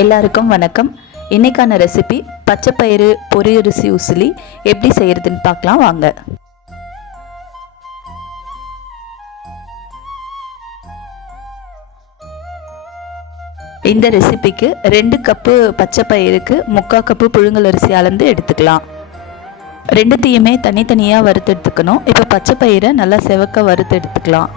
எல்லாருக்கும் வணக்கம். இன்றைக்கான ரெசிபி பச்சைப்பயிறு பொரியரிசி உசிலி எப்படி செய்கிறதுன்னு பார்க்கலாம் வாங்க. இந்த ரெசிபிக்கு ரெண்டு கப்பு பச்சைப்பயிருக்கு முக்கால் கப்பு புழுங்கல் அரிசி அளந்து எடுத்துக்கலாம். ரெண்டுத்தையுமே தனித்தனியாக வறுத்து எடுத்துக்கணும் இப்போ பச்சைப்பயிரை நல்லா செவக்க வறுத்து எடுத்துக்கலாம்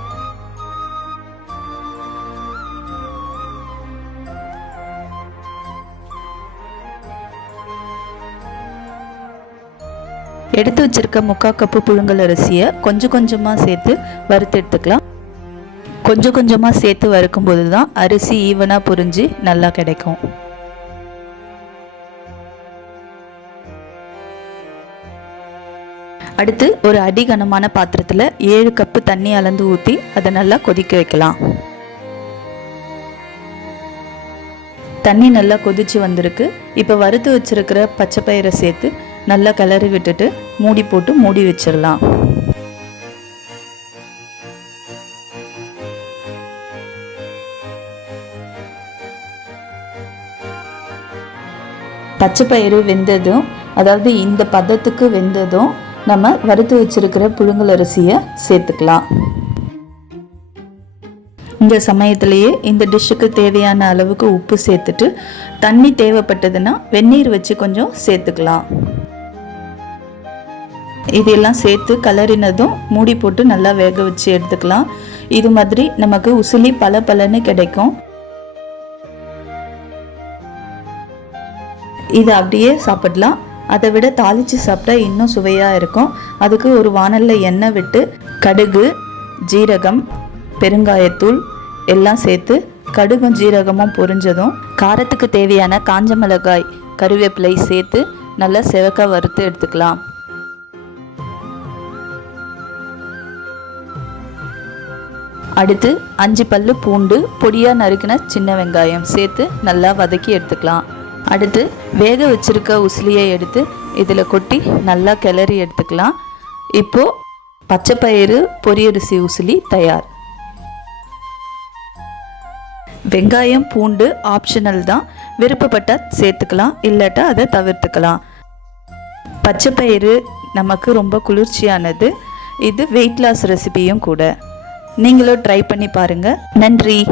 எடுத்து வச்சிருக்க முக்கால் கப்பு புழுங்கல் அரிசியை கொஞ்சம் கொஞ்சமாக சேர்த்து வறுத்து எடுத்துக்கலாம். கொஞ்சம் கொஞ்சமாக சேர்த்து வறுக்கும்போது தான் அரிசி ஈவனாக புரிஞ்சு நல்லா கிடைக்கும். அடுத்து ஒரு அடிகனமான பாத்திரத்தில் ஏழு கப்பு தண்ணி அளந்து ஊற்றி அதை நல்லா கொதிக்க வைக்கலாம். தண்ணி நல்லா கொதிச்சு வந்திருக்கு. இப்போ வறுத்து வச்சிருக்கிற பச்சை பயிரை சேர்த்து நல்லா கிளறி விட்டுட்டு மூடி போட்டு மூடி வச்சிடலாம். பச்சை பயிறு வெந்ததும் அதாவது இந்த பதத்துக்கு வெந்ததும் நம்ம வறுத்து வச்சிருக்கிற புழுங்கல் அரிசியை சேர்த்துக்கலாம். இந்த சமயத்திலேயே இந்த டிஷ்ஷுக்கு தேவையான அளவுக்கு உப்பு சேர்த்துட்டு தண்ணி தேவைப்பட்டதுன்னா வெந்நீர் வச்சு கொஞ்சம் சேர்த்துக்கலாம். இதெல்லாம் சேர்த்து கலரினதும் மூடி போட்டு நல்லா வேக வச்சு எடுத்துக்கலாம். இது மாதிரி நமக்கு உசிலி பல பலன்னு கிடைக்கும். இது அப்படியே சாப்பிடலாம். அதை விட தாளித்து சாப்பிட்டா இன்னும் சுவையாக இருக்கும். அதுக்கு ஒரு வானலில் எண்ணெய் விட்டு கடுகு ஜீரகம் பெருங்காயத்தூள் எல்லாம் சேர்த்து கடுகும் ஜீரகமும் பொரிஞ்சதும் காரத்துக்கு தேவையான காஞ்ச மிளகாய் கருவேப்பிலை சேர்த்து நல்லா செவக்க வறுத்து எடுத்துக்கலாம். அடுத்து அஞ்சு பல்லு பூண்டு பொடியாக நறுக்கின சின்ன வெங்காயம் சேர்த்து நல்லா வதக்கி எடுத்துக்கலாம். அடுத்து வேக வச்சிருக்க உசிலியை எடுத்து இதில் கொட்டி நல்லா கிளறி எடுத்துக்கலாம். இப்போது பச்சைப்பயிறு பொரியரிசி உசிலி தயார். வெங்காயம் பூண்டு ஆப்ஷனல் தான். விருப்பப்பட்டால் சேர்த்துக்கலாம் இல்லாட்டா அதை தவிர்த்துக்கலாம். பச்சைப்பயிறு நமக்கு ரொம்ப குளிர்ச்சியானது. இது வெயிட் லாஸ் ரெசிபியும் கூட. நீங்களும் ட்ரை பண்ணி பாருங்கள் நன்றி.